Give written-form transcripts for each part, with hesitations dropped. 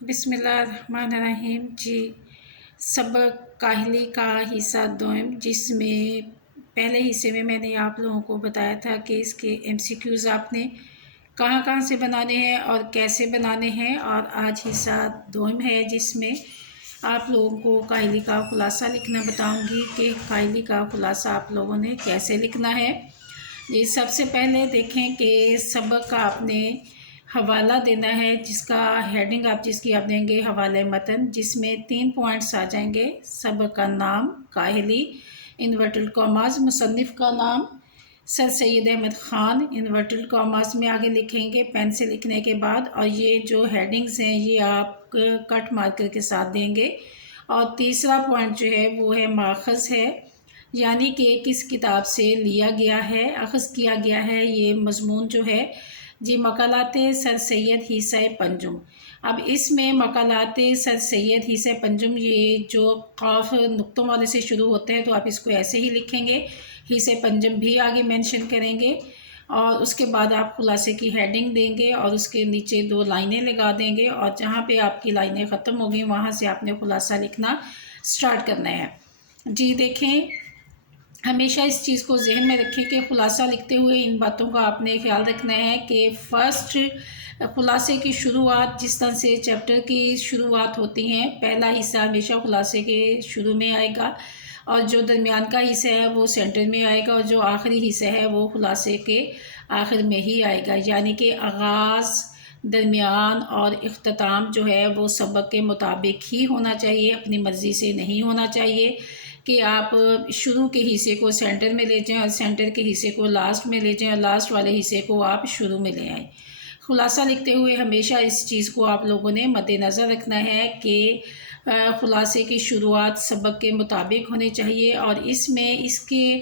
बिस्मिल्लाहिर्रहमानिर्रहीम। जी, सबक काहिली का हिस्सा दोम, जिसमें पहले हिस्से में मैंने आप लोगों को बताया था कि इसके एमसीक्यूज़ आपने कहाँ कहाँ से बनाने हैं और कैसे बनाने हैं। और आज हिस्सा दोम है, जिसमें आप लोगों को काहिली का खुलासा लिखना बताऊंगी कि काहिली का खुलासा आप लोगों ने कैसे लिखना है। जी, सबसे पहले देखें कि सबक का आपने हवाला देना है, जिसका हेडिंग जिसकी आप देंगे हवाले मतन, जिसमें 3 पॉइंट्स आ जाएंगे। सबक का नाम काहिली इन्वर्टेड कॉमास, मुसन्निफ़ का नाम sir Syed Ahmed Khan inverted commas में आगे लिखेंगे पेन से लिखने के बाद। और ये जो हेडिंग्स हैं ये आप कट मार्कर के साथ देंगे। और तीसरा पॉइंट जो है वो है माखज़ है, यानी कि किस किताब से लिया गया है, अख़ज़ किया गया है ये मज़मून जो है। जी, मकालाते सर सैयद हिस्सा पंजुम। अब इसमें मकालाते सर सैयद हिस्सा पंजुम, ये जो क़ाफ़ नुक्तों वाले से शुरू होते हैं तो आप इसको ऐसे ही लिखेंगे। हिस्सा पंजुम भी आगे मेंशन करेंगे और उसके बाद आप खुलासे की हेडिंग देंगे और उसके नीचे 2 लाइनें लगा देंगे। और जहाँ पे आपकी लाइनें ख़त्म हो गई वहाँ से आपने खुलासा लिखना स्टार्ट करना है। जी देखें, हमेशा इस चीज़ को जहन में रखें कि खुलासा लिखते हुए इन बातों का आपने ख्याल रखना है कि फ़र्स्ट खुलासे की शुरुआत जिस तरह से चैप्टर की शुरुआत होती हैं, पहला हिस्सा हमेशा खुलासे के शुरू में आएगा और जो दरमियान का हिस्सा है वो सेंटर में आएगा और जो आखिरी हिस्सा है वो खुलासे के आखिर में ही आएगा। यानी कि आगाज़, दरमियान और इख्तिताम जो है वो सबक के मुताबिक ही होना चाहिए, अपनी मर्ज़ी से नहीं होना चाहिए कि आप शुरू के हिस्से को सेंटर में ले जाएं और सेंटर के हिस्से को लास्ट में ले जाएं और लास्ट वाले हिस्से को आप शुरू में ले आएँ। खुलासा लिखते हुए हमेशा इस चीज़ को आप लोगों ने मद्देनज़र रखना है कि खुलासे की शुरुआत सबक के मुताबिक होनी चाहिए। और इसमें इसके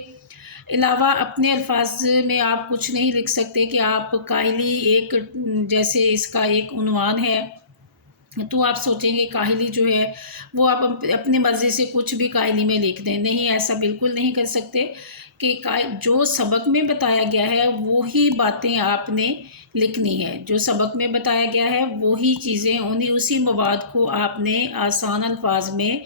अलावा अपने अल्फाज में आप कुछ नहीं लिख सकते कि आप काहिली एक, जैसे इसका एक उन्वान है तो आप सोचेंगे काहिली जो है वो आप अपनी मर्ज़ी से कुछ भी काहिली में लिख दें। नहीं, ऐसा बिल्कुल नहीं कर सकते कि जो सबक में बताया गया है वो ही बातें आपने लिखनी है। जो सबक में बताया गया है वो ही चीज़ें, उन्हीं उसी मवाद को आपने आसान अल्फाज में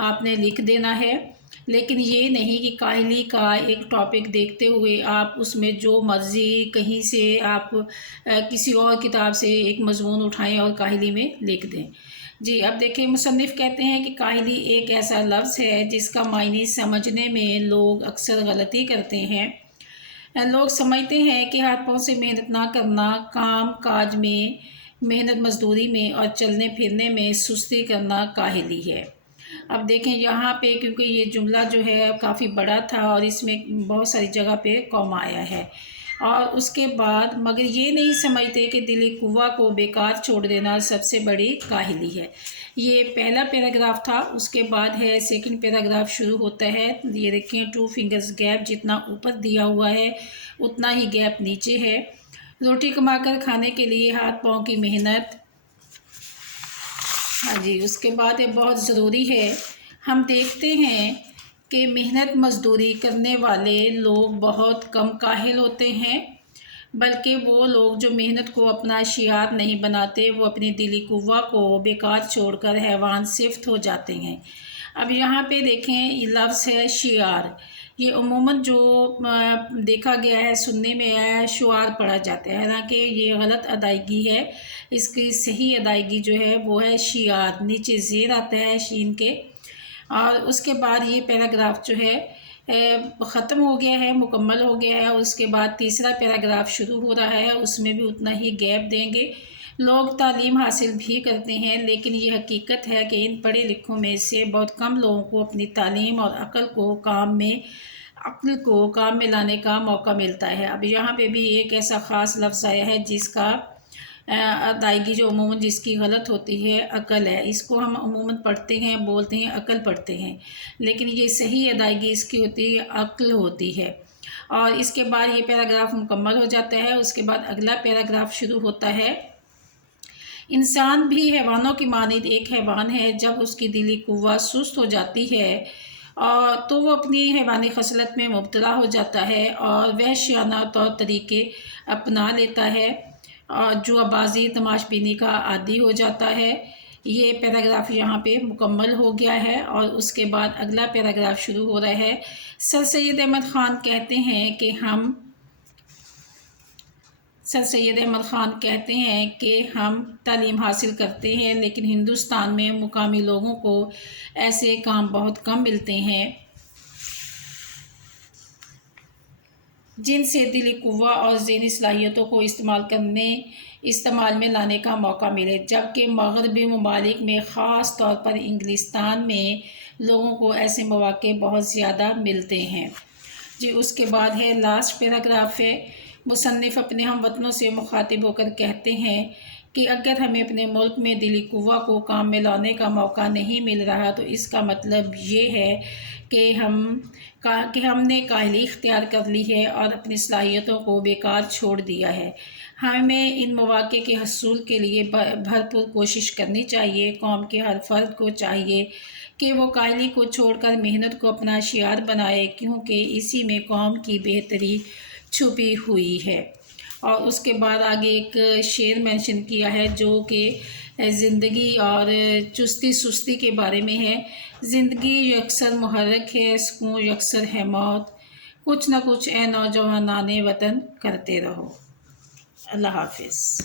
आपने लिख देना है। लेकिन ये नहीं कि काहिली का एक टॉपिक देखते हुए आप उसमें जो मर्ज़ी कहीं से आप किसी और किताब से एक मज़मून उठाएं और काहिली में लिख दें। जी, अब देखिए, मुसन्निफ़ कहते हैं कि काहिली एक ऐसा लफ्ज़ है जिसका मायने समझने में लोग अक्सर गलती करते हैं। लोग समझते हैं कि हाथ पाँव से मेहनत ना करना, काम काज में मेहनत मजदूरी में और चलने फिरने में सुस्ती करना काहिली है। अब देखें यहाँ पे, क्योंकि ये जुमला जो है काफ़ी बड़ा था और इसमें बहुत सारी जगह पे कॉमा आया है। और उसके बाद मगर ये नहीं समझते कि दिली कुव्वा को बेकार छोड़ देना सबसे बड़ी काहिली है। ये पहला पैराग्राफ था। उसके बाद है सेकंड पैराग्राफ शुरू होता है। ये देखें, 2 फिंगर्स गैप, जितना ऊपर दिया हुआ है उतना ही गैप नीचे है। रोटी कमाकर खाने के लिए हाथ पाँव की मेहनत, हाँ जी। उसके बाद ये बहुत ज़रूरी है। हम देखते हैं कि मेहनत मजदूरी करने वाले लोग बहुत कम काहिल होते हैं, बल्कि वो लोग जो मेहनत को अपना शियार नहीं बनाते वो अपनी दिली कुव्वा को बेकार छोड़कर हैवान सिफ्त हो जाते हैं। अब यहाँ पे देखें, ये लफ्ज़ है शियार। ये उमूमन जो देखा गया है, सुनने में आया है, शुआर पढ़ा जाता है, हालांकि ये गलत अदायगी है। इसकी सही अदायगी जो है वो है शियार। नीचे ज़ेर आता है शीन के। और उसके बाद ये पैराग्राफ जो है ख़त्म हो गया है, मुकम्मल हो गया है। उसके बाद तीसरा पैराग्राफ शुरू हो रहा है, उसमें भी उतना ही गैप देंगे। लोग तालीम हासिल भी करते हैं, लेकिन ये हकीकत है कि इन पढ़े लिखों में से बहुत कम लोगों को अपनी तालीम और अक्ल को काम में लाने का मौका मिलता है। अब यहाँ पे भी एक ऐसा ख़ास लफ्ज़ आया है जिसका अदायगी जो अमूमन जिसकी गलत होती है, अकल है। इसको हम अमूमन पढ़ते हैं, बोलते हैं अकल पढ़ते हैं, लेकिन ये सही अदायगी इसकी होती है, अक्ल होती है। और इसके बाद ये पैराग्राफ मुकम्मल हो जाता है। उसके बाद अगला पैराग्राफ शुरू होता है। इंसान भी हैवानों की मानिंद एक हैवान है। जब उसकी दिली कुव्वा सुस्त हो जाती है और तो वो अपनी हैवानी खसलत में मुब्तला हो जाता है और वहशियाना तौर तरीके अपना लेता है और जुआबाजी तमाशबीनी का आदी हो जाता है। یہ پیراگراف یہاں پہ مکمل ہو گیا ہے اور اس کے بعد اگلا پیراگراف شروع ہو رہا ہے۔ سر سید احمد خان کہتے ہیں کہ ہم تعلیم حاصل کرتے ہیں لیکن ہندوستان میں مقامی لوگوں کو ایسے کام بہت کم ملتے ہیں جن سے دلی قوہ اور ذہنی صلاحیتوں کو استعمال میں لانے کا موقع ملے، جبکہ مغربی ممالک میں خاص طور پر انگلستان میں لوگوں کو ایسے مواقع بہت زیادہ ملتے ہیں۔ جی اس کے بعد ہے لاسٹ پیراگراف ہے۔ مصنف اپنے ہم وطنوں سے مخاطب ہو کر کہتے ہیں کہ اگر ہمیں اپنے ملک میں دلی قوہ کو کام میں لانے کا موقع نہیں مل رہا تو اس کا مطلب یہ ہے کہ ہم نے کاہلی اختیار کر لی ہے اور اپنی صلاحیتوں کو بیکار چھوڑ دیا ہے۔ ہمیں ان مواقع کے حصول کے لیے بھرپور کوشش کرنی چاہیے۔ قوم کے ہر فرد کو چاہیے کہ وہ کاہلی کو چھوڑ کر محنت کو اپنا شعار بنائے، کیونکہ اسی میں قوم کی بہتری چھپی ہوئی ہے۔ اور اس کے بعد آگے ایک شعر مینشن کیا ہے جو کہ زندگی اور چستی سستی کے بارے میں ہے۔ زندگی یکسر محرک ہے، سکون یکسر ہے موت، کچھ نہ کچھ اے نوجوانان وطن کرتے رہو۔ اللہ حافظ۔